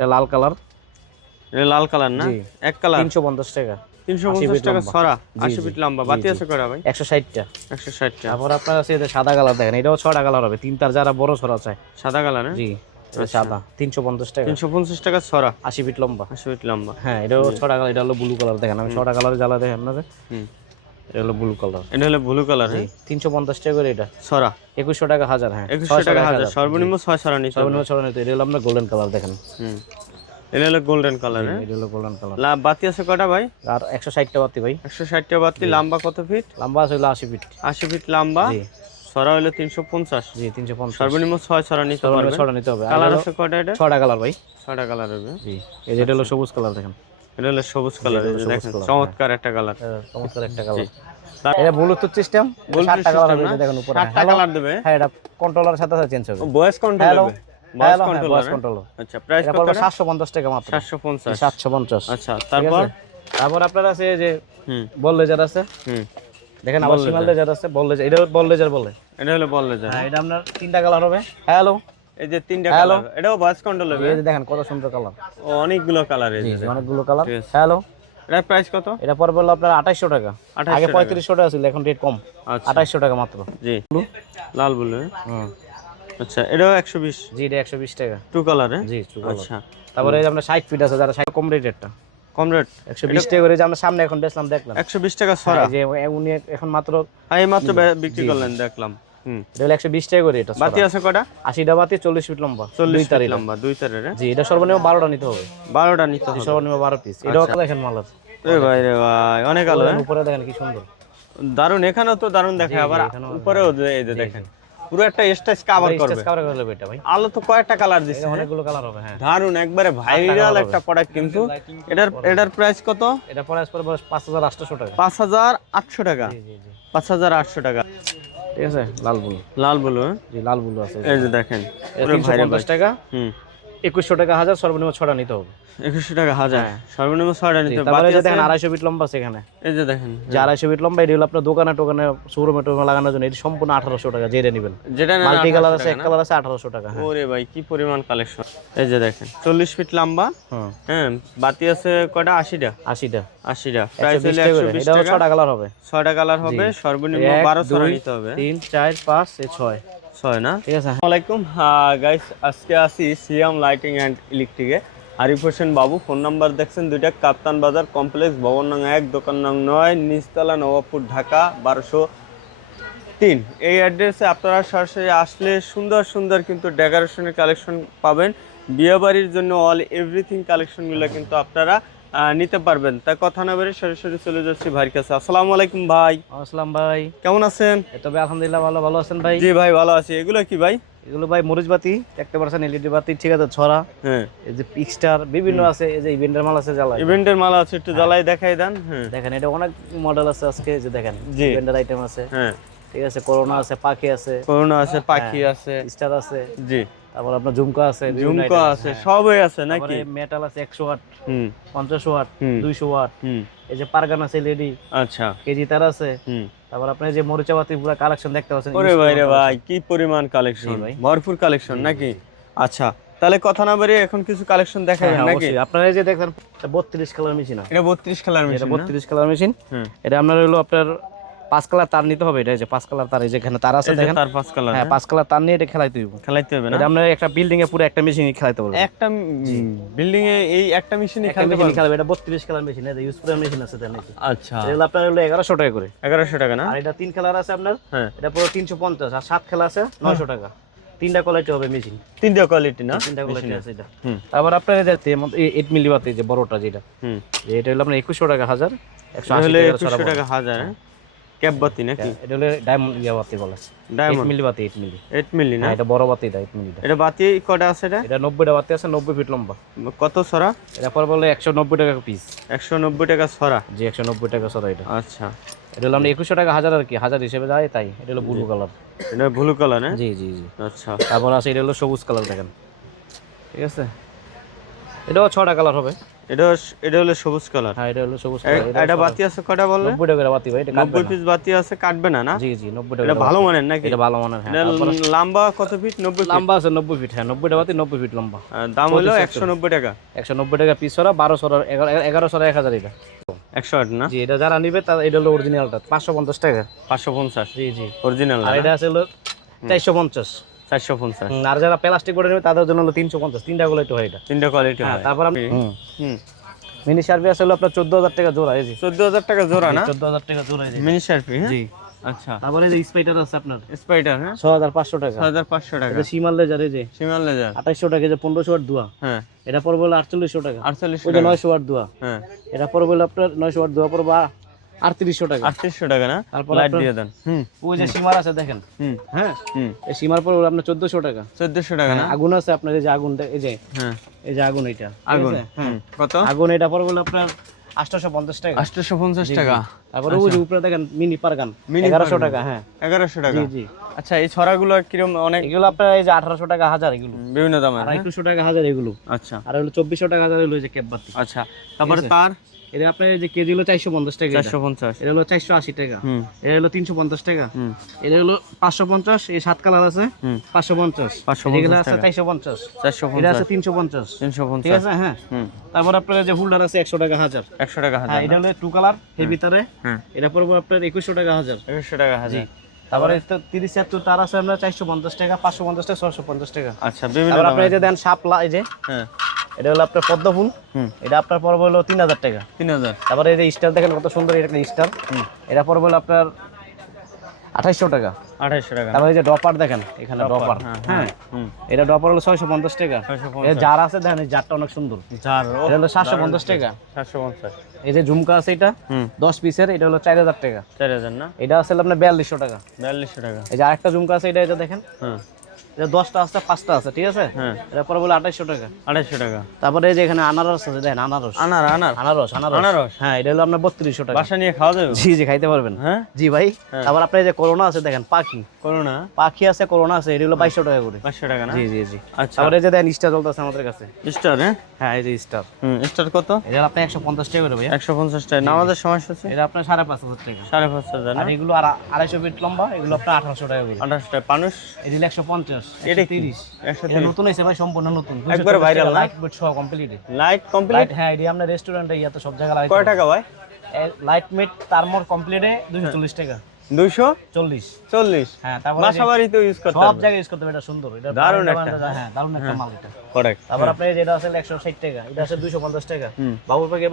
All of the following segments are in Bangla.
এটা লাল কালার। এটা লাল কালার না? এক কালার? তিনশো পঞ্চাশ টাকা। তিনশো 80 পঞ্চাশ ফিট টাকা ছড়া? জি, আশি জি। ফিট লম্বা বাতি আছে কয়টা ভাই? একশো ষাটটা। একশো ষাটটা। তারপর আপনার আছে এটা সাদা কালার দেখেন এটাও ছটা কালার হবে। তিন তার যারা বড় ছড়া চায়। সাদা কালার হ্যাঁ জি সাদা। তিনশো পঞ্চাশ টাকা। তিনশো পঞ্চাশ টাকা ছড়া? আশি ফিট লম্বা। আশি ফিট লম্বা। হ্যাঁ এটাও ছটা কালার এটা হলো ব্লু কালার দেখেন। আমি ছটা কালার জ্বালা দেখেন আপনাদের এটা হলো ব্লু কালার এটা হলো ব্লু কালার হ্যাঁ? তিনশো পঞ্চাশ টাকা করে এটা। ছড়া। একুশশো টাকা হাজার হ্যাঁ। একুশশো ছয়শো টাকা হাজার সর্বনিম্ন ছয় ছড়া নিতে সর্বনিম্ন ছড়া নিতে এটা হলো আপনার গোল্ডেন কালার দেখেন। হুম। এটা হলো গোল্ডেন কালার হ্যাঁ? এটা হলো গোল্ডেন কালার লা বাতি আছে কয়টা ভাই? আর বাতি বাতি লম্বা কত ফিট? লম্বা আছে হলো ফিট। লম্বা। জি। হলো জি সর্বনিম্ন নিতে নিতে হবে। কালার আছে কয়টা এটা? কালার ভাই। কালার হবে। জি। এই যেটা হলো সবুজ কালার দেখেন। এটা হলো সবুজ কালার দেখেন চমৎকার একটা কালার চমৎকার একটা কালার এটা ব্লুটুথ সিস্টেম Bluetooth সাতটা কালার system হবে না? এটা দেখেন উপরে। সাতটা কালার দেবে। হ্যাঁ এটা কন্ট্রোলার সাথে সাথে চেঞ্জ হবে। Voice control voice hello control আচ্ছা প্রাইস কত পড়বে সাতশো পঞ্চাশ টাকা মাত্র। সাতশো পঞ্চাশ। সাতশো পঞ্চাশ। আচ্ছা তারপর? তারপর আপনার আছে যে বল লেজার আছে। হুম। দেখেন আবার সিমাল লেজার আছে বল লেজার এটা বল লেজার বলে। এটা হলো বললে যায় হ্যাঁ এটা আপনার তিনটা কালার হবে। হ্যালো এই যে তিনটা কালার এটাও ভয়েস কন্ট্রোল হবে এই দেখেন কত সুন্দর কালার অনেকগুলো কালার এই যে অনেকগুলো কালার হ্যালো এটার প্রাইস কত? এটা পড়বে হলো আপনার আঠাইশশো টাকা। আগে টাকা। পঁয়ত্রিশশো টাকা ছিল এখন রেট কম। আচ্ছা। আঠাইশশো টাকা মাত্র। জি। লাল ব্লু হুম। আচ্ছা এটাও একশো বিশ? জি এটা একশো বিশ টাকা। টু কালার জি true colour। আচ্ছা। তারপরে এই আপনার ষাট ফিট আছে যারা ষাট কম রেটেরটা কম রেট একশো বিশ টাকা করে যে আমরা সামনে এখন বেচলাম দেখলাম। একশো বিশ টাকা ছড়া? যে উনি এখন মাত্র হ্যাঁ এই মাত্র বিক্রি করলেন দেখলাম। এটা হলো একশো বিশ টাকা করে এটা বাতি আছে কটা বাতি ফিট লম্বা। ফিট লম্বা দুই তারের হ্যাঁ? জি এটা সর্বনিম্ন বারোটা নিতে হবে। বারোটা নিতে হবে। সর্বনিম্ন বারো পিস এটাও দেখেন মাল এ ভাই রে ভাই অনেক আলো হ্যাঁ? উপরে দেখেন কি সুন্দর। দারুণ এখানেও তো দারুণ দেখে আবার উপরেও এই যে দেখেন। পুরো একটা স্টেজ কভার করবে। স্টেজ কভার করে এটা ভাই। আলো তো কয়েকটা কালার দিচ্ছে অনেকগুলো কালার হবে হ্যাঁ। দারুণ একবারে ভাইরাল একটা প্রোডাক্ট কিন্তু। এটার এটার প্রাইস কত? এটা পরে আসবে পাঁচ হাজার আটশো টাকা। পাঁচ হাজার আটশো টাকা। জি জি জি। পাঁচ হাজার আটশো টাকা। ঠিক আছে? লাল বুলু। লাল বুলু হ্যাঁ? জি লাল বুলু আছে। এই যে দেখেন ভাইরাল টাকা? হুম। একুশশো টাকা হাজার সর্বনিম্ন ছটা নিতে হবে। একুশশো টাকা হাজার সর্বনিম্ন ছয়টা নিতে হবে। দেখেন আড়াইশো ফিট লম্বা আছে এখানে। এই যে দেখেন যে। আড়াইশো ফিট লম্বা এটি হলো আপনার দোকানে টোকানে শোরুমে টোরুমে লাগানোর জন্য এটি সম্পূর্ণ আঠারোশো টাকা জেরে নেবেন। যেটা মাল্টি কালার আছে এক কালার আছে আঠারোশো টাকা হ্যাঁ। ওরে ভাই কি পরিমাণ কালেকশন এই যে দেখেন চল্লিশ ফিট লম্বা হ্যাঁ বাতি আছে কয়টা? আশিটা। আশিটা। আশিটা। প্রাইস হলে একশো বিশ টাকা। ছটা কালার হবে। ছয়টা কালার হবে সর্বনিম্ন এক, বারো ছড়া নিতে হবে। তিন চার পাঁচ ছয়। ছয় না? ঠিক আছে। আসসালামাইকুম গাইস আজকে আসি সিয়াম লাইটিং অ্যান্ড ইলেকট্রিকে। আরিফ হোসেন বাবু ফোন নাম্বার দেখছেন দুইটা। কাপ্তান বাজার কমপ্লেক্স ভবন নং এক দোকান নং নয় নিচতলা নবাবপুর ঢাকা বারোশো তিন। এই অ্যাড্রেসে আপনারা সরাসরি আসলে সুন্দর সুন্দর কিন্তু ডেকোরেশনের কালেকশন পাবেন। বিয়েবাড়ির জন্য অল এভরিথিং কালেকশনগুলো কিন্তু আপনারা নিতে পারবেন। তাই কথা না বেরে সরাসরি চলে যাচ্ছি ভাইয়ের কাছে। আসসালামু আলাইকুম ভাই। আসসালাম ভাই। কেমন আছেন? তবে আলহামদুলিল্লাহ ভালো ভালো আছেন ভাই? জি ভাই ভালো আছি। এগুলো কি ভাই? এগুলো ভাই মরিচ বাতি দেখতে পারছেন এলইডি বাতি ঠিক আছে ছড়া। হ্যাঁ। এই যে পিক্সটার বিভিন্ন আছে এই যে ইভেন্টের মাল আছে জ্বালাই ইভেন্টের মাল আছে একটু জ্বালায় দেখাই দেন। হ্যাঁ। দেখেন এটা অনেক মডেল আছে আজকে যে দেখেন। ইভেন্টের আইটেম আছে। হ্যাঁ। ঠিক আছে করোনা আছে পাখি আছে। করোনা আছে পাখি আছে। স্টার আছে। জি। তারপর আপনার ঝুমকা আছে ঝুমকো আছে সবই আছে নাকি? মেটাল আছে একশো ওয়াট হুম। পঞ্চাশ ওয়াট হুম। দুইশো ওয়াট হুম। এই যে পারগান আছে এলইডি আচ্ছা। কেজি তার আছে। হুম। তারপর আপনি যে মরিচা পুরো কালেকশন দেখতে পাচ্ছেন ওরে ভাই রে ভাই কি পরিমাণ কালেকশন ভাই। ভরপুর কালেকশন নাকি? আচ্ছা তাহলে কথা না বেরিয়ে এখন কিছু কালেকশন দেখাবেন হ্যাঁ, নাকি। আপনারা এই যে দেখেন বত্রিশ কালার মেশিন এটা বত্রিশ কালার এটা মেশিন বত্রিশ কালার মেশিন এটা আপনার হলো আপনার পাঁচ কালার তার নিতে হবে এটা যে পাঁচ কালার তার এই যে এখানে তার আছে দেখেন। তার পাঁচ কালার হ্যাঁ পাঁচ কালার তার নিয়ে এটা খেলাইতে হইব। খেলাইতে হবে না? আপনার একটা বিল্ডিং এ পুরো একটা মেশিন খেলাইতে পারবেন একটা বিল্ডিং এ এই একটা মেশিনে মেশিন খেলাবে এটা বত্রিশ কালার মেশিন এটা ইউজ করে মেশিন আছে তার আচ্ছা। এগুলো আপনার হলো এগারোশো টাকা করে। এগারোশো টাকা না? আর এটা তিন কালার আছে আপনার হ্যাঁ। এটা পুরো তিনশো পঞ্চাশ আর সাত খেলা আছে নয়শো টাকা। তিনটা কোয়ালিটি হবে মেশিন তিনটা কোয়ালিটি না? তিনটা কোয়ালিটি আছে এটা। তারপর আপনার যে এইট মিলি বাতি যে বড়টা যেটা হুম। এটা হলো আপনার একুশশো টাকা হাজার একশো এটা আশি হলে টাকা হাজার হ্যাঁ? ক্যাপ বাতি নাকি? এটা হলো ডায়মন্ড ইয়া বাতি বলে। ডায়মন্ড মিলি বাতি এইট মিলি এইট মিলি না? না এটা বড় বাতি এটা এইট মিলিটা এটা বাতি কটা আছে এটা? এটা নব্বইটা বাতি আছে নব্বই ফিট লম্বা। কত ছড়া? এটা পর বলে একশো নব্বই টাকা পিস একশো নব্বই টাকা ছড়া? জি একশো নব্বই টাকা সরা এটা। আচ্ছা। এটা হলো আমরা একুশশো টাকা হাজার আর কি হাজার হিসেবে যায় তাই। এটা হলো ব্লু কালার এটা ব্লু কালার হ্যাঁ জি জি জি। আচ্ছা। তারপর আছে এটা হলো সবুজ কালার দেখেন। ঠিক আছে? এটাও ছটা কালার হবে। এটা এটা হলো সবুজ কালার। হ্যাঁ এটা হলো সবুজ কালার, এটা বাতি আছে কটা বললে? নব্বই টাকা বাতি ভাই এটা কাটবে নব্বই না। পিস বাতি আছে কাটবে না না? জি জি নব্বই এটা ভালো মানের নাকি? এটা ভালো মানের হ্যাঁ লম্বা কত ফিট নব্বই ফিট লম্বা আছে নব্বই ফিট হ্যাঁ নব্বই টাকা বাতি নব্বই ফিট লম্বা। দাম হলো একশো নব্বই টাকা। একশো নব্বই টাকা পিস এগারো ছড়া এক হাজার এটা। একশো আট না? জি এটা যারা নিবে তার এটা হলো অরিজিনালটা পাঁচশো পঞ্চাশ টাকা। পাঁচশো পঞ্চাশ। জি জি। অরিজিনাল আর এটা আছে হলো চারশো পঞ্চাশ। চারশো পঞ্চাশ। আর যারা প্লাস্টিক করে নেবে তাদের জন্য হলো তিনশো পঞ্চাশ। তিনটা একটু হয় এটা। তিনটা কোয়ালিটি হ্যাঁ তারপর আমি মিনি শার্পি আছে হলো আপনার চোদ্দ হাজার টাকা জোড়া এই চোদ্দ হাজার টাকা জোড়া না? চোদ্দ হাজার টাকা জোড়া মিনি শার্পি হ্যাঁ? জি। আচ্ছা। তারপরে যে স্পাইটার আছে আপনার। স্পাইডার হ্যাঁ? ছ হাজার পাঁচশো টাকা। ছয় হাজার পাঁচশো টাকা। এটা সীমাল লেজার এই যে সিমাল লেজার আঠাইশশো টাকা যে পনেরোশো ওয়াট দুয়া। হ্যাঁ। এটা পড়বে হলো আটচল্লিশশো টাকা। আটচল্লিশশো ওই যে টাকা। নয়শো ওয়াট দুয়া। হ্যাঁ। এটা পড়বে আপনার নয়শো ওয়াট দুয়া পড়বে আটত্রিশশো টাকা। আটত্রিশশো টাকা না? তারপর লাইট দিয়ে দেন। হুম। ওই যে সীমার আছে দেখেন। হুম। হ্যাঁ? হুম। এই সীমার পর আপনার চোদ্দশো টাকা। চোদ্দশো টাকা না? আগুন আছে আপনার এই যে আগুন এই যে হ্যাঁ। এই যে আগুন এটা। আগুন হ্যাঁ হুম। কত? আগুন এটা পড়বে হলো আপনার আটশোশো পঞ্চাশ টাকা। আটশোশো পঞ্চাশ টাকা। তারপরে ওই যে উপরে দেখেন মিনি পারগান। Mini এগারোশো পারগান। টাকা হ্যাঁ। এগারোশো টাকা। জি জি। আচ্ছা এই ছড়াগুলো অনেক? এগুলো আপনার এই যে আঠারোশো টাকা হাজার এগুলো। বিভিন্ন দামের আর হ্যাঁ? টাকা হাজার এগুলো। আচ্ছা। আর হলো চব্বিশশো টাকা হাজার হলো এই যে ক্যাপ বাতি। আচ্ছা। তারপরে তার? এটা আপনার যে কেজি হলো চারশো পঞ্চাশ টাকা। চারশো পঞ্চাশ। এটা হলো চারশো আশি টাকা। এটা হলো তিনশো পঞ্চাশ টাকা। এটা হলো পাঁচশো পঞ্চাশ এই সাত কালার আছে পাঁচশো পঞ্চাশ। 550 এগুলো আছে চারশো পঞ্চাশ। চারশো এটা আছে তিনশো পঞ্চাশ। তিনশো ঠিক আছে হ্যাঁ। তারপর আপনার যে হোল্ডার আছে একশো টাকা হাজার। একশো টাকা হাজার হ্যাঁ এটা হলো টু কালারের ভিতরে। এটা পড়ব আপনার একুশশো টাকা হাজার। একশো টাকা হাজার। তারপরে তো তিরিশ ছিয়াত্তর তার আছে আপনার চারশো পঞ্চাশ টাকা পাঁচশো পঞ্চাশ টাকা ছশো পঞ্চাশ টাকা। আচ্ছা বিভিন্ন যে দেন শাপলা এই যে। হ্যাঁ। এটা হলো আপনার পদ্ম ফুল। এটা আপনার পড়বে হলো তিন হাজার টাকা। তিন হাজার। তারপরে এই যে স্টার দেখেন কত সুন্দর এটা একটা স্টার এটা পড়বে হলো আপনার আঠাইশশো টাকা। আঠাইশশো টাকা। তারপরে এই যে ডপার দেখেন এখানে ডপার হ্যাঁ হ্যাঁ। এটা ডপার হলো ছয়শো পঞ্চাশ টাকা। জার আছে দেখেন এই জারটা অনেক সুন্দর। এটা হলো সাতশো পঞ্চাশ টাকা। সাতশো পঞ্চাশ। এই যে ঝুমকা আছে এটা হুম। দশ পিসের এটা হলো চার হাজার টাকা। চার হাজার না? এটা আছে আপনার বিয়াল্লিশশো টাকা। বিয়াল্লিশশো টাকা। এই যে আরেকটা ঝুমকা আছে এটা এটা দেখেন। হ্যাঁ। এটা দশটা আছে পাঁচটা আছে ঠিক আছে? হ্যাঁ। এটা পরে বলে আঠাইশশো টাকা। আড়াইশো টাকা। তারপরে এই যে এখানে আনারস আছে দেখেন আনারস। আনার আনার। আনারস আনারস। আনারস? হ্যাঁ এটা হলো আপনার বত্রিশশো টাকা। বাসা নিয়ে খাওয়া যাবে? জি জি খাইতে পারবেন। হ্যাঁ? জি ভাই। হ্যাঁ। তারপর আপনার এই যে করোনা আছে দেখেন পাখি। করো না পাখি আছে করোনা আছে এটা হলো বাইশশো টাকা করে। পাঁচশো টাকা না? জি জি জি। আচ্ছা। তারপরে এই যে দেন স্টার চলতেছে আমাদের কাছে। স্টার হ্যাঁ? হ্যাঁ এই যে স্টার হুম স্টার কত? এটা আপনার একশো পঞ্চাশ টাকা করে ভাইয়া। একশো পঞ্চাশ টাকা। নামাজের সমস্যা আছে এটা আপনার সাড়ে পাঁচ হাজার টাকা। সাড়ে পাঁচ হাজার আর এগুলো আর আড়াইশো ফিট লম্বা এগুলো আপনার আঠারোশো টাকা করে। আঠাশ টাকা। মানুষ এগুলো একশো পঞ্চাশ। এটা এটা কি? তিরিশ। একশো এটা নতুন হয়েছে ভাই সম্পূর্ণ নতুন। একবারে viral লাইট বুট সহ কমপ্লিট লাইট কমপ্লিট হ্যাঁ এটি আপনার রেস্টুরেন্টে ইয়াতে সব জায়গায় কয় টাকা ভাই? লাইট মিট তারমোর কমপ্লিটে টাকা। হ্যাঁ তারপরে বাসা ইউজ করতে সব জায়গায় ইউজ করতে এটা সুন্দর। এটা দারুণ একটা। হ্যাঁ দারুণ একটা মাল এটা। করেক্ট তারপর আপনার যেটা আছে একশো ষাট টাকা এটা আছে দুইশো পঞ্চাশ টাকা। হুম। বাবুর পাখির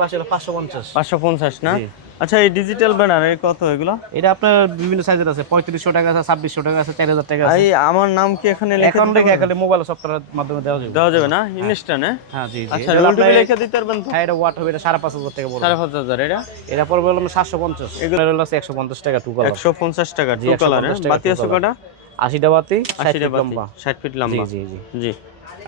পঞ্চাশ। পাঁচশো পঞ্চাশ না? জি। আচ্ছা এই ডিজিটাল ব্যানার এর কত এগুলো? এটা আপনার বিভিন্ন সাইজের আছে পঁয়ত্রিশশো টাকা আছে ছাব্বিশশো টাকা আছে চার হাজার টাকা আছে। এই আমার নাম কি এখানে লিখে এখন পারবেন? এখানে মোবাইল সফটওয়্যারের মাধ্যমে দেওয়া যাবে। দেওয়া যাবে না? ইনস্ট্যান্ট হ্যাঁ জি জি। আচ্ছা রোল আপনার- দিতে পারবেন তো? হ্যাঁ এটা ওয়াট হবে এটা সাড়ে পাঁচ হাজার টাকা পড়বে। সাড়ে পাঁচ হাজার এটা? এটা পড়বে হলো সাতশো পঞ্চাশ। এগুলো হলো একশো পঞ্চাশ টাকা টু কালার একশো পঞ্চাশ টাকা টু কালার বাতি আছে। কটা আশিটা বাতি আশিটা আশিটা বাতি লম্বা। ষাট ফিট লম্বা। জি জি। জি।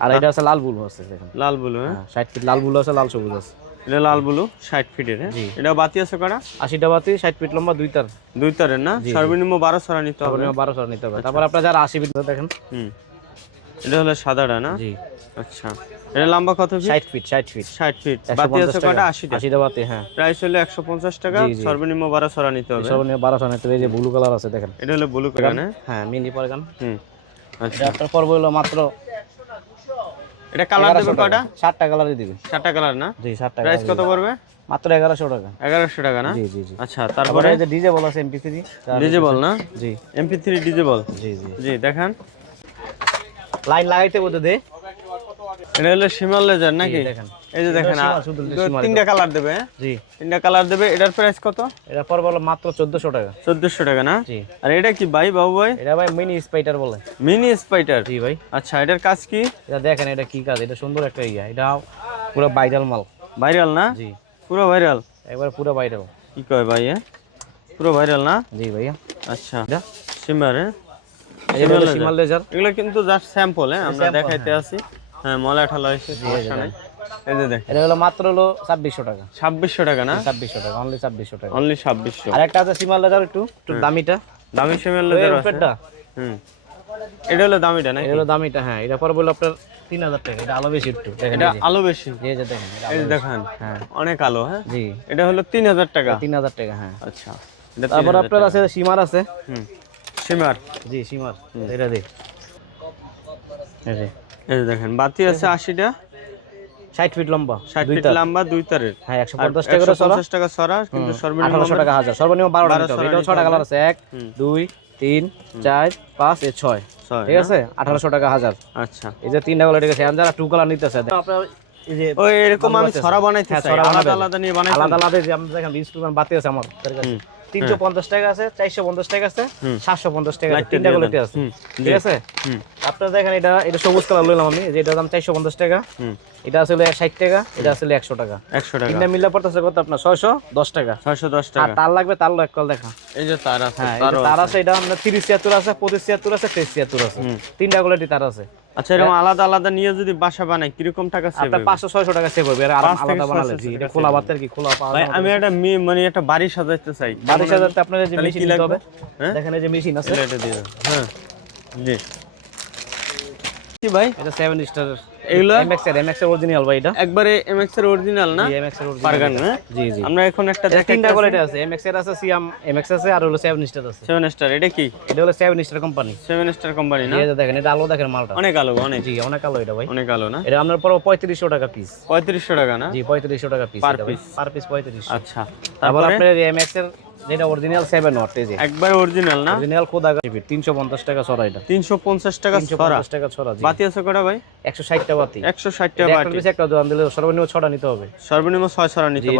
আর এটা আছে লাল বুলু আছে দেখেন। লাল ব্লু হ্যাঁ? হ্যাঁ ষাট ফিট লাল বুলু আছে লাল সবুজ আছে। এটা লাল ব্লু ষাট ফিটের হ্যাঁ? এটা বাতি আছে কটা আশিটা বাতি ষাট ফিট লম্বা দুই তার। দুই তারের না? সর্বনিম্ন বারো ছড়া নিতে হবে। তারপরে বারোশো নিতে হবে। তারপর আপনার যারা আশি ফিট দেখেন। হুম। এটা হলো সাদাটা না? জি। আচ্ছা। এটা লম্বা কত ফিট ষাট ফিট ষাট ফিট ষাট ফিট বাতি আছে কটা আশিটা। আশিটা বাতি হ্যাঁ। প্রাইস হলো একশো পঞ্চাশ টাকা। জি, জি। সর্বনিম্ন বারো ছড়া নিতে হবে। সব নিয়ে বারোশো নিতে হবে। এই যে ব্লু কালার আছে দেখেন। এটা হলো ব্লু কালার হ্যাঁ? হ্যাঁ মিনি পারগান হুম। আচ্ছা পর্ব হলো মাত্র এটা কালার দেবে কালারই দিবে। চারটা কালার না? জি প্রাইস কত পড়বে? মাত্র এগারোশো টাকা। এগারোশো টাকা না? জি জি জি। আচ্ছা তারপরে? তারপরে এই যে ডিজে বল আছে এমপি থ্রি ডিজে বল না? জি। MP three DJ ball? জি জি। জি দেখান। লাইন লাগাইতে বলতে দে। এটা হলো লেজার নাকি? দেখেন। এই যে দেখেন তিনটা কালার দেবে হ্যাঁ? জি। তিনটা কালার দেবে এটার প্রাইস কত? এটা পর্ব হলো মাত্র চোদ্দশো টাকা। চোদ্দশো টাকা না? জি। আর এটা কি ভাই বাবু ভাই? এটা ভাই মিনি স্পাইটার বলে। মিনি স্পাইটার জি ভাই। আচ্ছা এটার কাজ কি? এটা দেখেন এটা কি কাজ? এটা সুন্দর একটা ইয়া। এটা পুরো ভাইরাল মাল। ভাইরাল না? জি। পুরো ভাইরাল একবার পুরো ভাইরাল কি কয় ভাই হ্যাঁ? পুরো ভাইরাল না? জি ভাইয়া আচ্ছা। এটা? সিমার হ্যাঁ এটা লেজার এগুলো কিন্তু জাস্ট স্যাম্পল হ্যাঁ আমরা দেখাইতে আছি হ্যাঁ মলা ঠালা হয়েছে সমস্যা নাই। এই যে দেখ এটা হলো মাত্র হলো ছাব্বিশশো টাকা। ছাব্বিশশো টাকা না? ছাব্বিশশো টাকা অনলি ছাব্বিশশো টাকা। অনলি ছাব্বিশশো। আর একটা আছে সিমাল লেজার একটু একটু দামিটা। দামি সিমের ওই আছে। হুম। এটা হলো দামিটা নাকি? এটা হলো দামিটা হ্যাঁ। এটা পরে বলল আপনার তিন হাজার টাকা এটা আলো বেশি একটু। এটা আলো বেশি। এই যে দেখেন এই আলো হ্যাঁ। অনেক আলো হ্যাঁ? জি। এটা হলো তিন হাজার টাকা। তিন হাজার টাকা হ্যাঁ। আচ্ছা। তারপর আপনার আছে সীমার আছে। হুম। সীমার। জি এটা এই দেখেন বাতি আছে আশিটা। ষাট ফিট লম্বা ষাট দুই ফিট লম্বা দুই তারের। হ্যাঁ একশো আর পঞ্চাশ টাকা করে সরা পঞ্চাশ টাকা সরা কিন্তু সর্বনিম্ন আঠারোশো টাকা হাজার সর্বনিম্ন বারোটা নিতে হবে। এটাও ছটা কালার আছে এক হুম। দুই তিন চার পাঁচ এ ছয়। ছয় ঠিক আছে? আঠারোশো টাকা হাজার। আচ্ছা। এই যে তিনটা কালার ঠিক আছে এখন যারা টু কালার নিতেছে আপনার এই যে ওই এরকম আমি। ছড়া বানাইতে হ্যাঁ, চাই আলাদা আলাদা নিয়ে বানাই আলাদা আলাদা যে আমরা দেখেন পরিমাণ বাতি আছে আমার তার কাছে। তিনশো পঞ্চাশ টাকা আছে চারশো পঞ্চাশ টাকা আছে। সাতশো পঞ্চাশ টাকা তিনটা কোয়ালিটি আছে। ঠিক আছে? আপনারা দেখেন এটা এটা সবুজ কালার লইলাম আমি যে এটার দাম চারশো পঞ্চাশ টাকা। এটা আসলে ষাট টাকা এটা আসলে একশো টাকা। একশো টাকা। তিনটা মিললে পড়তেছে কত আপনার? ছয়শো দশ টাকা। ছয়শো দশ আর টাকা তার লাগবে তার এক কল দেখা। এই যে তার আছে হ্যাঁ তার। আছে। এটা আপনার তিরিশ ছিয়াত্তর আছে পঁচিশ ছিয়াত্তর আছে তেইশ ছিয়াত্তর আছে। তিনটা কোয়ালিটি তার আছে। আচ্ছা এরকম আলাদা আলাদা নিয়ে যদি বাসা বানাই কীরকম টাকা সেভ হবে পাঁচশো ছয়শো টাকা সেভ হবে আর আলাদা বানালে জি, এটা খোলা বাতের কি খোলা পাওয়া ভাই আমি একটা মি- মানে একটা বাড়ি সাজাইতে চাই। বাড়ি সাজাতে আপনার যে মেশিন নিতে হবে? হ্যাঁ? দেখেন এই যে মেশিন আছে। এটা এটা দিয়ে। হ্যাঁ জি। কি ভাই। এটা সেভেন স্টার এগুলো? এমএক্স এর এমএক্স এর অরিজিনাল ভাই এটা। একবারে এমএক্স এর অরিজিনাল না? এমএক্স এর অরিজিনাল না? জি জি। আমরা এখন একটা এটা তিনটা কোয়ালিটি আছে এমএক্স এর আছে সিএম এমএক্স আছে আর হলো সেভেন স্টার আছে। সেভেন স্টার এটা কি? এটা হলো seven star company seven star company না? এই দেখেন এটা আলো দেখেন মালটা। অনেক আলো অনেক। জি অনেক আলো এটা ভাই। অনেক আলো না? এটা আপনার পর পঁয়ত্রিশশো টাকা পিস পঁয়ত্রিশশো টাকা না? জি টাকা piece per piece? Per piece পঁয়ত্রিশ আচ্ছা তারপর তারপরে? আপনার এমএক্স এর অরিজিনাল এই যে। একবার অরিজিনাল না? অরিজিনাল খোদা গাড়ি তিনশো পঞ্চাশ টাকা ছড়া এটা। টাকা ছড়া? পঞ্চাশ টাকা ছড়া জি বাতি আছে কটা ভাই? একশো ষাটটা বাতি। একশো ষাট এটা একটা একটা দোকান দিলে সর্বনিম্ন ছটা নিতে হবে। সর্বনিম্ন ছড়া নিতে এটা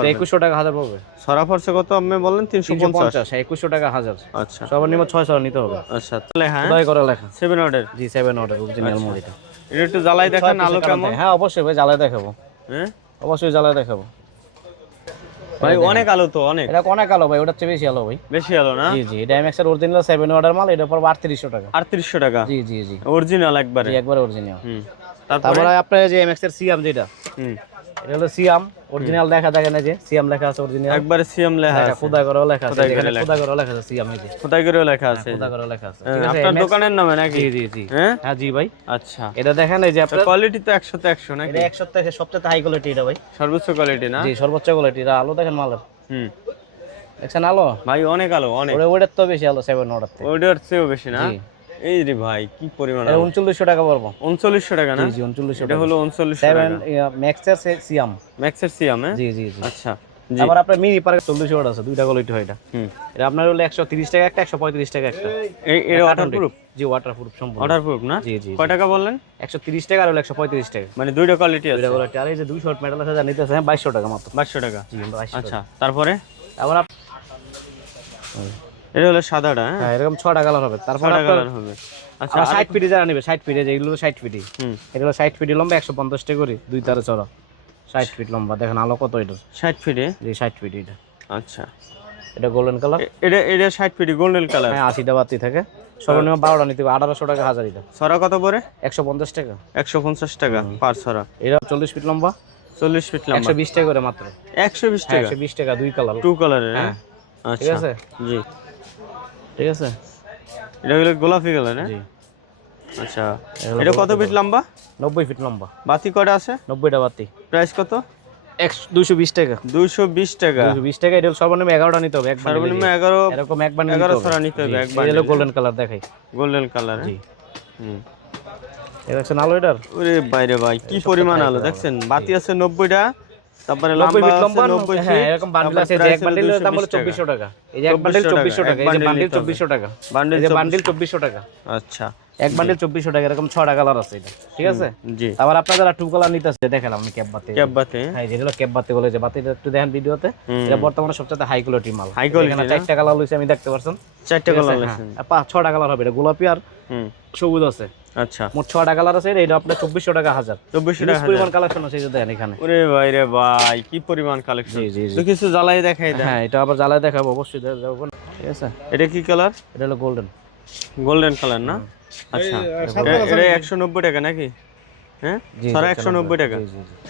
টাকা হাজার পড়বে। ছড়া পড়ছে কত? আপনি বললেন তিনশো তিনশো পঞ্চাশ পঞ্চাশ হ্যাঁ একুশশো টাকা হাজার। আচ্ছা। সর্বনিম্ন নিতে হবে। আচ্ছা তাহলে হ্যাঁ। খোদাই লেখা। সেভেন অর্ডার জি সেভেন অর্ডার অরিজিনাল মডিটা। এটা একটু জ্বালাই দেখান আলো কেমন? হ্যাঁ অবশ্যই ভাই জ্বালায় দেখাবো। হ্যাঁ? অবশ্যই জ্বালায় দেখাবো। ভাই অনেক আলো তো অনেক। এটা অনেক আলো ভাই? ওটার চেয়ে বেশি আলো ভাই। বেশি আলো না? জি জি এটা এমএক্স এর অরিজিনাল সেভেন অর্ডার মাল এটা পড়বে আটত্রিশশো টাকা। আটত্রিশশো টাকা? জি জি জি। অরিজিনাল একবারে? জি একবার অরিজিনাল হুম। তারপরে আপনার যে এমএক্স এর সিয়াম যেটা হুম। এটা হলো সিয়াম অরিজিনাল লেখা দেখেন যে সিয়াম লেখা আছে অরিজিনাল একবারে সিএম লেখা আছে। খোদা করাও লেখা আছে এখানে খোদা করাও লেখা আছে সিয়াম এই যে। কোথায় করেও লেখা আছে। খোদা করাও লেখা আছে। হ্যাঁ, ঠিক আছে আপনার দোকানের নামে নাকি? জি জি জি। হ্যাঁ? হ্যাঁ জি ভাই। আচ্ছা। এটা দেখেন এই যে আপনার কোয়ালিটি তো একশোতে একশো নাকি? এটা এক সপ্তাহে সবচেয়ে হাই কোয়ালিটি এটা ভাই। সর্বোচ্চ কোয়ালিটি না? জি সর্বোচ্চ কোয়ালিটি এটা আলো দেখেন মালের। হুম। দেখছেন আলো? ভাই অনেক আলো অনেক। ওটা ওটার তো বেশি আলো সেভেন অর্ডার থেকে। ওইটার চেয়েও বেশি না? জি। এই রে ভাই কি পরিমাণ উনচল্লিশশো টাকা পড়ব উনচল্লিশশো টাকা না? জি উনচল্লিশশো এটা হলো উনচল্লিশশো সেভেন টাকা। ম্যাক্সের সিয়াম ম্যাক্সের হ্যাঁ? জি জি জি। আচ্ছা আবার আপনার মিনি পার্কে চল্লিশ ওয়াট আছে দুইটা কোয়ালিটি হয় এটা। হুম। এটা আপনার হলো একশো তিরিশ টাকা একটা একশো পঁয়ত্রিশ টাকা একটা। এই এটা ওয়াটার প্রুফ জি ওয়াটার প্রুফ সম্পূর্ণ। ওয়াটার প্রুফ না? জি জি কয় টাকা বললেন? একশো তিরিশ টাকা আর হলো একশো পঁয়ত্রিশ টাকা। মানে দুইটা কোয়ালিটি আছে। দুইটা কোয়ালিটি আর এই যে দুইশো মেটাল আছে যা নিতেছে হ্যাঁ বাইশশো টাকা মাত্র। বাইশশো টাকা। জি আচ্ছা তারপরে? আবার এটা হলো সাদাটা হ্যাঁ? হ্যাঁ এরকম ছটা কালার হবে। তারপর ছটা কালার হবে। আচ্ছা আবার ষাট ফিটে যারা নেবে ষাট ফিটে যে এগুলো ষাট ফিটে হুম। এগুলো ষাট ফিটে লম্বা একশো পঞ্চাশ টাকা করে দুই তারে চড়া। ষাট ফিট লম্বা দেখেন আলো কত এটা। ষাট ফিটে জি ষাট ফিট এটা। আচ্ছা। এটা গোল্ডেন কালার এটা এটা ষাট ফিটে গোল্ডেন কালার হ্যাঁ আশিটা বাতি থাকে। সর্বনিম্ন বারোটা নিতে হবে আঠারোশো টাকা হাজার এটা। ছড়া কত পরে একশো পঞ্চাশ টাকা। একশো পঞ্চাশ টাকা পার ছড়া। এটা চল্লিশ ফিট লম্বা। চল্লিশ ফিট লম্বা। একশো বিশ টাকা করে মাত্র। একশো বিশ টাকা? একশো বিশ টাকা দুই কালার টু কালারের হ্যাঁ। ঠিক আচ্ছা। আছে? জি। ঠিক আছে? এটা হলো গোলাপি কালার হ্যাঁ আচ্ছা। এটা কত ফিট লম্বা? নব্বই ফিট লম্বা। বাতি কটা আছে? নব্বইটা বাতি। প্রাইস কত? দুশো বিশ টাকা। দুইশো বিশ টাকা। দুশো বিশ টাকা এটা সর্বনিম্ন এগারোটা নিতে হবে এক সর্বনিম্ন এগারো এরকম এক বান্ডিল এগারো নিতে ছড়া হবে নিতে হবে এক bundle, গোল্ডেন কালার দেখাই। গোল্ডেন কালার জি। হুম। এটা দেখছেন আলো এটার? ওরে বাইরে ভাই কি পরিমাণ আলো দেখছেন? বাতি আছে নব্বইটা তারপরে নব্বই লম্বা লম্বা হ্যাঁ এরকম বান্ডিল আছে যে এক হলো বান্ডিলের দাম হলো 220 টাকা। টাকা। এই যে এক বান্ডিল 2400 টাকা, টাকা এই যে বান্ডিল নিতে হবে। চব্বিশশো টাকা। বান্ডিল বান্ডিল চব্বিশশো। টাকা। আচ্ছা। এক বান্ডিল চব্বিশশো টাকা এরকম ছটা কালার আছে এটা ঠিক আছে? জি। আবার আপনারা যারা টু কালার নিতেছে দেখেন ক্যাপ বাতি। বাতি। হ্যাঁ যেটা হলো ক্যাপ বাতি বলে যে বাতিটা একটু দেখেন ভিডিওতে। এটা বর্তমানে সবচেয়ে হাই কোয়ালিটি মাল। হাই এখানে না? চারটা কালার লইছে আমি দেখতে পারছেন। চারটে? কালার আর পাঁচ ছটা কালার হবে এটা গোলাপি আর সবুজ আছে। আচ্ছা। মোট ছটা কালার আছে এটা আপনার চব্বিশশো টাকা হাজার। চব্বিশশো টাকা পরিমাণ কালেকশন আছে দেখেন এখানে। ওরে ভাই রে ভাই কি পরিমাণ কালেকশন জি জি তো কিছু জ্বালাই দেখাই হ্যাঁ এটা আবার জ্বালায় দেখাবো অবশ্যই দেখাবো। ঠিক আছে? এটা কি কালার এটা হলো গোল্ডেন গোল্ডেন কালার না? আচ্ছা। এটা একশো নব্বই টাকা নাকি? হ্যাঁ? জি, একশো নব্বই। টাকা।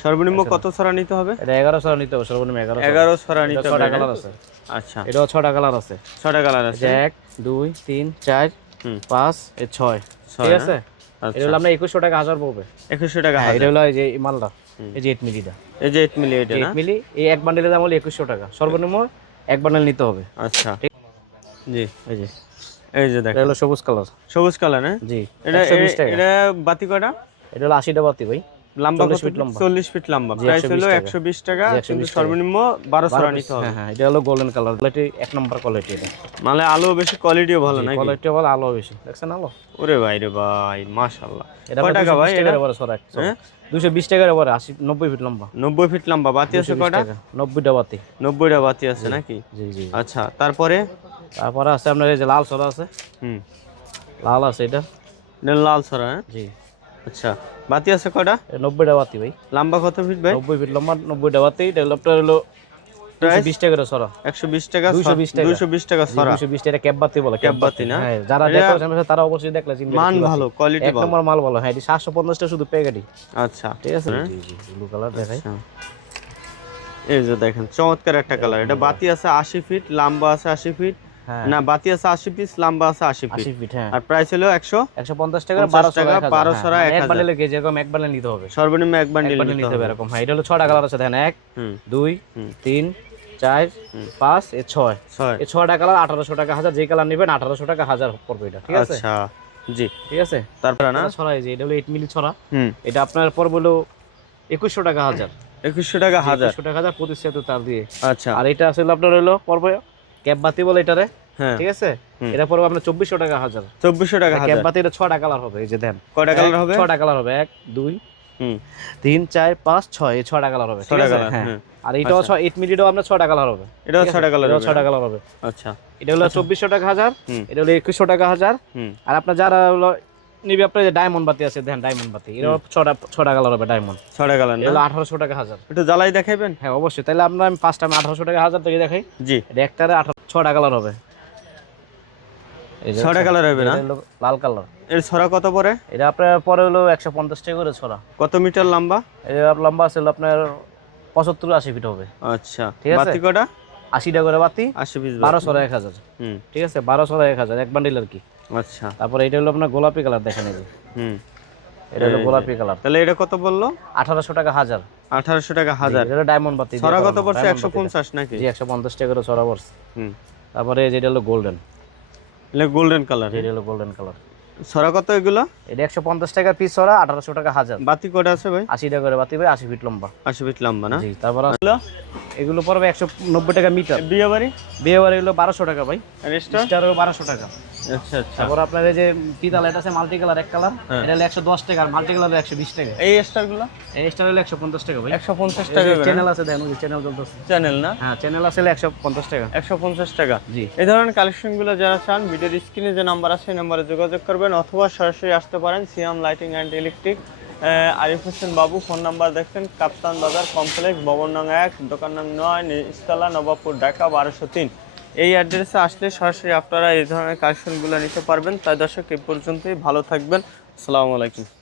সর্বনিম্ন কত ছড়া নিতে হবে? এটা এগারোশো নিতে হবে সর্বনিম্ন এগারো ছড়া নিতে ছটা হবে কালার আছে। আচ্ছা। এটাও ছটা কালার আছে। ছটা কালার আছে। এক দুই তিন চার পাঁচ এ ছয়। ঠিক আছে? এটা আচ্ছা। হলো আপনার একুশশো টাকা হাজার পড়বে। একুশশো টাকা হ্যাঁ, এটা হাজার হলো এই যে মালটা এই যে এইট মিলিটা এই যে এইট মিলি এটা না? মিলি এই এক বান্ডেলের দাম হলো একুশশো টাকা। সর্বনিম্ন এক বান্ডেল নিতে হবে। আচ্ছা। জি। এই যে। এই যে এটা দেখেন হলো সবুজ কালার। সবুজ কালার না? জি এটা এটা বাতি কয়টা? এটা হলো আশিটা বাতি ভাই। লম্বা 40 ফিট লম্বা। চল্লিশ ফিট লম্বা। প্রাইস হলো টাকা। বিশ টাকা জি, 120 কিন্তু সর্বনিম্ন বারোশো টাকা নিতে হবে। হ্যাঁ হ্যাঁ এটা হলো গোল্ডেন কালার কোয়ালিটি এক নম্বর কোয়ালিটি এটা। মানে আলো বেশি কোয়ালিটিও ভালো নাকি? কোয়ালিটি ভালো আলো বেশি। দেখছেন আলো? ওরে ভাই রে ভাই মাশাআল্লাহ। এটা কয় টাকা ভাই এটা? পরে সরা হ্যাঁ? টাকার ফিট লম্বা। ফিট লম্বা বাতি আছে 220 কয়টা? টাকা নব্বইটা বাতি। বাতি আছে নাকি? জি জি। আচ্ছা তারপরে? তারপরে আছে আপনার এই যে লাল সরা আছে। হুম। লাল আছে এটা। এটা লাল সরা হ্যাঁ? জি। আচ্ছা বাতি আছে কয়টা? নব্বইটা বাতি ভাই। লম্বা কত ফিট ভাই? নব্বই ফিট লম্বা নব্বইটা বাতি এটা হলো আপনার হলো বিশ টাকার সরা একশো বিশ টাকা 220 টাকা। দুশো বিশ টাকা ছড়া? দুশো বিশ টাকা ক্যাপ বাতি বলে ক্যাপ বাতি না? হ্যাঁ যারা এটা- ডেকোরেশন তারা অবশ্যই দেখলে চিনবে মান ভালো কোয়ালিটি এক ভালো। নম্বর মাল ভালো হ্যাঁ এটি সাতশো পঞ্চাশটা শুধু প্যাকেটই। আচ্ছা। ঠিক আছে? জি জি ব্লু কালার দেখাই। আচ্ছা। এই যে দেখেন চমৎকার একটা কালার এটা বাতি আছে আশি ফিট লম্বা আছে আশি ফিট হ্যাঁ না বাতি আছে আশি পিস লম্বা আছে আশি ফিট হ্যাঁ। আর প্রাইস হলো একশো একশো পঞ্চাশ টাকা 50 বারোশো টাকা, 1200 টাকা, এক 1000 বান্ডেলের কেজি এরকম এক বান্ডেল নিতে হবে। সর্বনিম্ন এক বান্ডেল নিতে হবে এরকম। হ্যাঁ এটা হলো ছটা কালার আছে। দেখেন এক দুই তিন চার পাঁচ এ ছয়। ছয়টা কালার আঠারোশো টাকা হাজার যে কালার নেবেন আঠারোশো টাকা হাজার পড়বে এটা ঠিক আছে? আচ্ছা জি। ঠিক আছে? তারপরে না? ছড়া এই যে এটা হলো এইট মিলি ছড়া। এটা আপনার পড়বে হলো একুশশো টাকা হাজার। একুশশো টাকা হাজার। একুশশো টাকা হাজার পঁচিশ তার দিয়ে। আচ্ছা। আর এটা আসলে আপনার হলো পড়বে ক্যাব বাতি বলে এটারে। হ্যাঁ ঠিক আছে? এটা পড়বে আপনার চব্বিশশো টাকা হাজার। চব্বিশশো টাকা বাতি এটা ছটা কালার হবে এই যে দেন। কয়টা কালার হবে? ছটা কালার হবে এক দুই তিন চার পাঁচ ছয় এই ছটা কালার হবে ঠিক ছটা আছে? হ্যাঁ। হ্যাঁ। আর এটাও ছয় এইট আপনার ছটা কালার হবে এটাও ছটা কালার হবে। ছটা কালার হবে। আচ্ছা। এটা হলো চব্বিশশো টাকা হাজার এটা হলো একুশশো টাকা হাজার। আর আপনার যারা হলো নিবে আপনার যে ডায়মন্ড বাতি আছে দেখেন ডায়মন্ড বাতি এটা ছটা ছটা কালার হবে ডায়মন্ড ছটা কালার এটা হলো আঠারোশো টাকা হাজার। একটু জ্বালাই দেখাইবেন? হ্যাঁ অবশ্যই। তাহলে আপনার আমি ফার্স্ট টাইম আঠারোশো টাকা হাজার থেকে দেখাই। জি। এটা একটারে আঠারো ছটা কালার হবে। এই কালার হবে না? লাল কালার। এর ছড়া কত পরে এটা আপনার পরে হলো একশো পঞ্চাশ টাকা করে ছড়া। কত মিটার লম্বা? এটা লম্বা আছে আপনার পঁচাত্তর আশি ফিট হবে। আচ্ছা। ঠিক আছে? কটা? আশি টাকা করে বাতি আশি পিস বারোশো এক হাজার। ঠিক আছে? বারোশো এক হাজার এক বান্ডিল আর কি। আচ্ছা। তারপরে এটা হলো আপনার গোলাপি কালার দেখেন এই হুম। এটা হলো গোলাপি কালার। তাহলে এটা কত বলল? আঠারোশো টাকা হাজার। আঠারোশো টাকা হাজার। এটা ডায়মন্ড বাতি ছড়া কত পড়ছে? একশো পঞ্চাশ নাকি? জি একশো পঞ্চাশ টাকা করে ছড়া পড়ছে। হুম। তারপরে যেটা হলো গোল্ডেন গোল্ডেন কালার এটা হলো গোল্ডেন কালার ছড়া কত এগুলো? এটা একশো পঞ্চাশ টাকা পিস ছড়া আঠারোশো টাকা হাজার। বাতি কটা আছে ভাই? আশি টাকা করে বাতি ভাই আশি ফিট লম্বা। আশি ফিট লম্বা না? জি তারপর আছে- এগুলো? এগুলো পড়বে একশো নব্বই টাকা মিটার বিয়ে বাড়ি বিয়ে বাড়ি এগুলো বারোশো টাকা ভাই। স্টার বারোশো টাকা। তারপর আপনার এই যে পিতাল এটা আছে মাল্টি কালার এক কালার হ্যাঁ। এটা হলো একশো দশ টাকা আর মাল্টি কালার একশো বিশ টাকা। এই এই স্টার হলো একশো পঞ্চাশ টাকা ভাই। একশো পঞ্চাশ টাকা চ্যানেল আছে দেখেন চ্যানেল চলতেছে। চ্যানেল না? হ্যাঁ চ্যানেল আছে একশো পঞ্চাশ টাকা। একশো পঞ্চাশ টাকা। জি। এই ধরনের কালেকশনগুলো যারা চান ভিডিওর স্ক্রিনে যে নাম্বার আছে সেই নাম্বারে যোগাযোগ করবেন অথবা সরাসরি আসতে পারেন Siyam lighting and electric Arif Hossain Babu phone number দেখছেন কাপ্তান বাজার কমপ্লেক্স ভবন নং এক দোকান নং নয় ইস্তালা নবাবপুর ঢাকা বারোশো তিন। এই অ্যাড্রেসে আসলে সরাসরি আপনারা এই ধরনের কালেকশনগুলো নিতে পারবেন। তাই দর্শক, এই পর্যন্তই। ভালো থাকবেন। আসসালামু আলাইকুম।